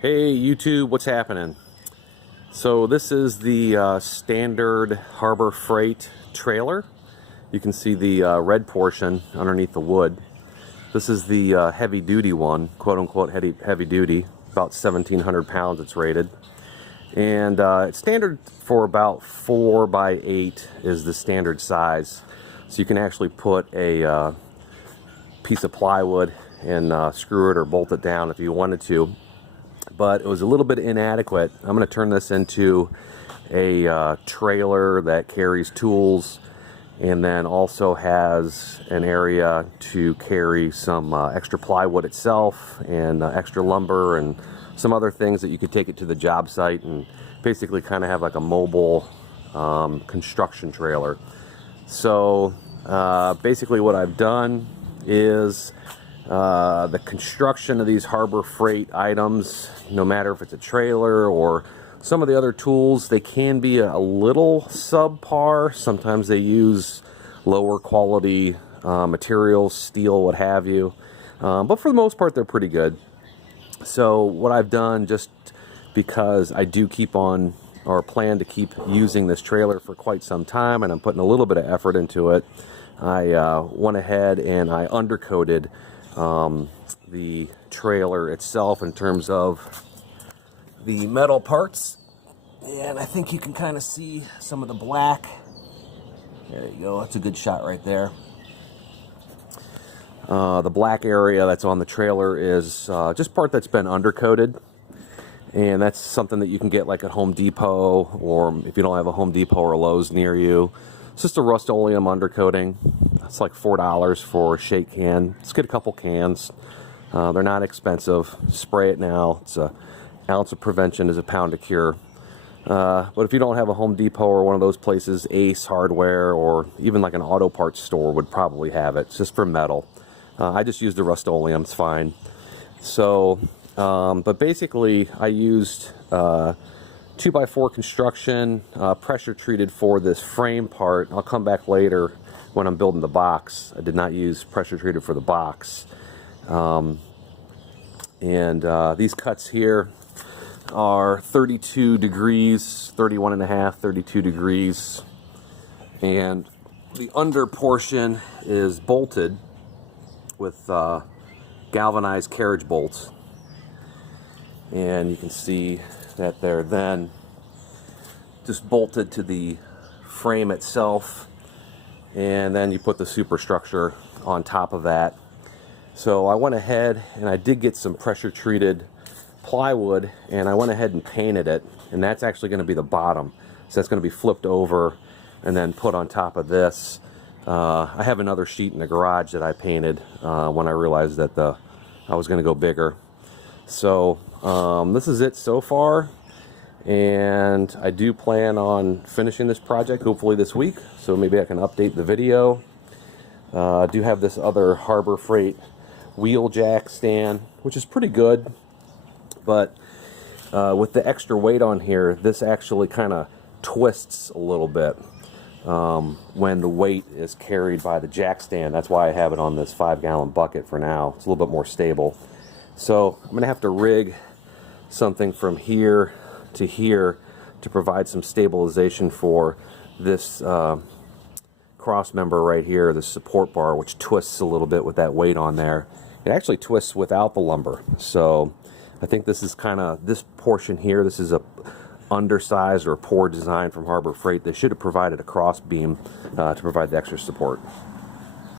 Hey YouTube, what's happening? So this is the standard Harbor Freight trailer. You can see the red portion underneath the wood. This is the heavy duty one, quote unquote heavy duty, about 1,700 pounds it's rated. And it's standard for about 4 by 8 is the standard size. So you can actually put a piece of plywood and screw it or bolt it down if you wanted to. But it was a little bit inadequate. I'm going to turn this into a trailer that carries tools and then also has an area to carry some extra plywood itself and extra lumber and some other things that you could take it to the job site and basically kind of have like a mobile construction trailer. So basically what I've done is the construction of these Harbor Freight items, no matter if it's a trailer or some of the other tools, they can be a little subpar. Sometimes they use lower quality materials, steel, what have you. But for the most part, they're pretty good. So what I've done, just because I do keep on, or plan to keep using this trailer for quite some time, and I'm putting a little bit of effort into it, I went ahead and I undercoated the trailer itself in terms of the metal parts, and I think you can kind of see some of the black. There you go, that's a good shot right there. The black area that's on the trailer is just part that's been undercoated, and that's something that you can get like at Home Depot, or if you don't have a Home Depot or a Lowe's near you, it's just a Rust-Oleum undercoating. It's like $4 for a shake can. Let's get a couple cans. They're not expensive. Spray it now. It's an ounce of prevention is a pound of cure. But if you don't have a Home Depot or one of those places, Ace Hardware or even like an auto parts store would probably have it. It's just for metal. I just used the Rust-Oleum. It's fine. So, but basically I used 2x4 construction, pressure treated for this frame part. I'll come back later when I'm building the box. I did not use pressure treated for the box. These cuts here are 32 degrees, 31 and a half, 32 degrees. And the under portion is bolted with galvanized carriage bolts. And you can see that they're then just bolted to the frame itself, and then you put the superstructure on top of that. So I went ahead and I did get some pressure treated plywood, and I went ahead and painted it, and that's actually going to be the bottom. So that's going to be flipped over and then put on top of this. I have another sheet in the garage that I painted when I realized that I was going to go bigger. So this is it so far, and I do plan on finishing this project hopefully this week, so maybe I can update the video. I do have this other Harbor Freight wheel jack stand, which is pretty good, but with the extra weight on here, this actually kind of twists a little bit when the weight is carried by the jack stand. That's why I have it on this 5-gallon bucket for now. It's a little bit more stable. So I'm going to have to rig something from here to here to provide some stabilization for this cross member right here, the support bar, which twists a little bit with that weight on there. It actually twists without the lumber. So I think this is kind of, this portion here, this is a undersized or poor design from Harbor Freight. They should have provided a cross beam to provide the extra support.